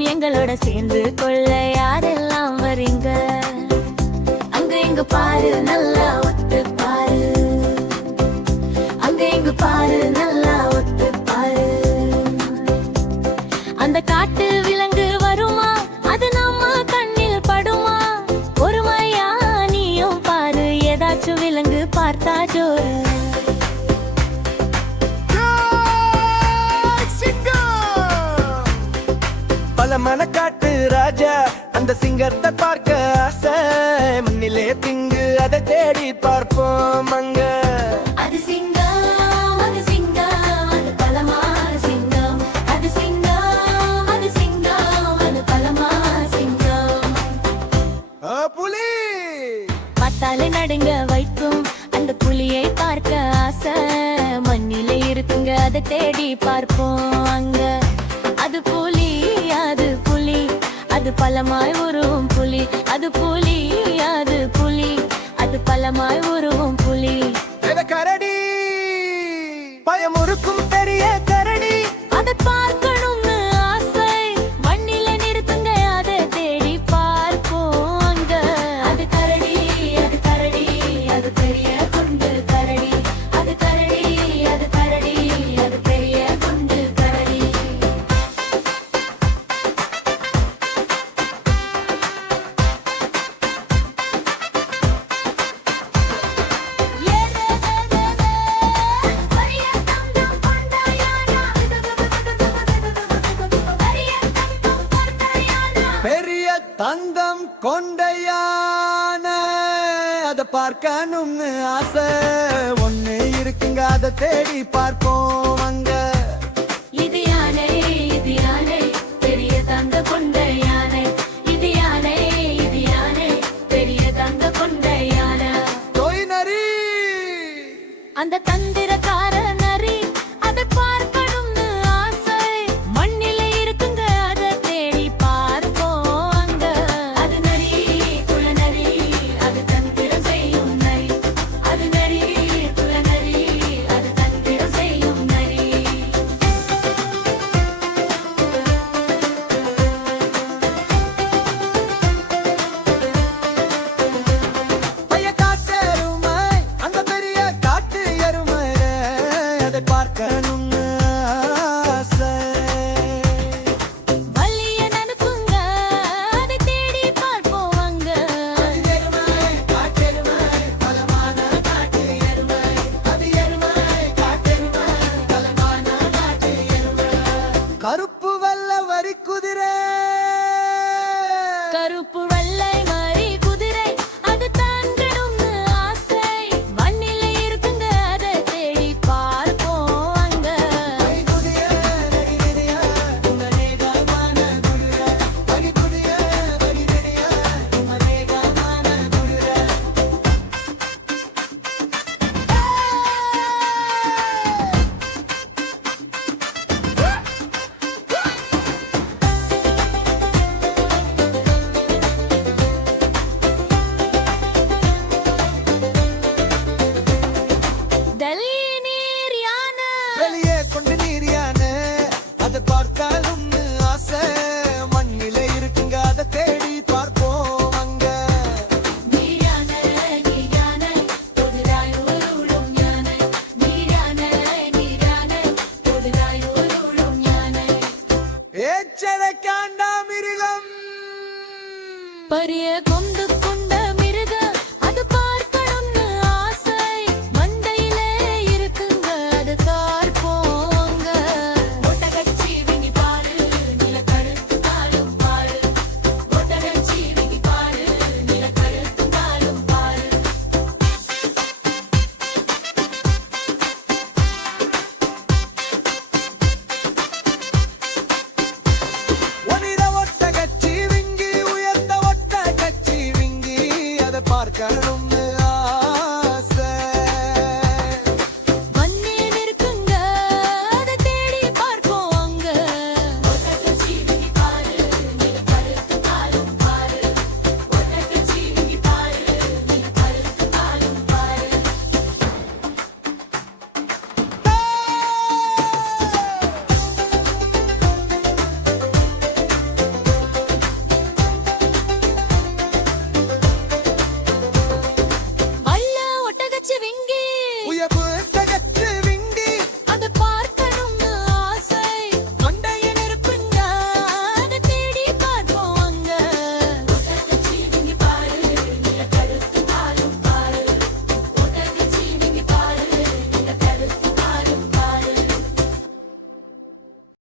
எல்லாம் எங்களோட சேர்ந்து கொள்ள யாரெல்லாம் வரீங்க? அங்க இங்க பாரு நல்லா ஒத்து பாரு, அங்க இங்க பாரு நல்லா ஒத்து பாரு. அந்த காட்டு விலங்கு வருமா, அது நம்ம கண்ணில் படுமா? பொறுமையா நீயும் பாரு, ஏதாச்சும் விலங்கு பார்த்தா ஜோரு. பலமான காட்டு ராஜா அந்த சிங்கத்தை பார்க்க ஆசை. மண்ணிலே திங்கு அதை தேடி பார்ப்போம் அங்க. அது சிங்கம், அது சிங்கம், அது பலமான சிங்கம். அது சிங்கம், அது சிங்கம், அது பலமான சிங்கம். புலி பார்த்தாலே நடுங்க வைக்கும் அந்த புலியை பார்க்க ஆசை. மண்ணிலே இருக்குங்க அதை தேடி பார்ப்போம் அங்க. அது புலி, அது புலி, அது பலமாய் உருவும் புலி. அது புலி, அது புலி, அது பலமாய் உருவும் புலி. கரடி பயமுறுக்கும் பெரிய கரடி, அதை பார்க்கணும்னு ஆசை. மண்ணில நிறுத்துங்க அதை தேடி பார்ப்போம் அங்க. அது கரடி, அது கரடி, அது பெரிய குண்டு கரடி. அது கரடி, அது கரடி, அது பெரிய குண்டு கரடி. பெரிய தந்தம் கொண்டையான அதை பார்க்கணும்னு ஆசை. ஒண்ணு இருக்குங்க அதை தேடி பார்ப்போம் அங்க. இது யானை, இது யானை, பெரிய தந்த கொண்ட யானை. இது யானை, இது யானை, பெரிய தந்த கொண்ட யானை. தோய் நரி அந்த தந்திரக்கார நரி, அதை பார்க்கணும்னு ஆசை. மண்ணில இருக்குங்க அதை தேடி பார்ப்போம் அங்க. அது நரி, குல நரி, அது தந்திரம் செய்யும் நரி. அது நரி, குல நரி, அது தந்திரம் செய்யும் நரி. பைய காட்டு எருமை அந்த பெரிய காட்டு எருமை, அதை பார்க்கணும்னு ஆசை. வலிய நனுக்குங்க அதை தேடி பார்ப்போம் அங்க. கருப்பு வெள்ள வரி குதிரை, கருப்பு வெள்ளை மாறி குதிரை, அது தாண்டணும்னு ஆசை. மண்ணில இருக்குங்க அதை தேடி பார்ப்போம் அங்க. டெல்லி நீர் யானை, வெளியே கொண்டு நீர் யானை அதை பார்க்கணும்னு ஆசை. மண்ணிலே இருக்குங்க அதை தேடி பார்ப்போம் அங்க. நீர் யானை, நீர் யானை, புதிதாய் உருளும் யானை. நீர் யானை, நீர் யானை, புதிதாய் உருளும் யானை. ஏச்சரை காண்டா மிருகம், பெரிய கொண்டு கொண்ட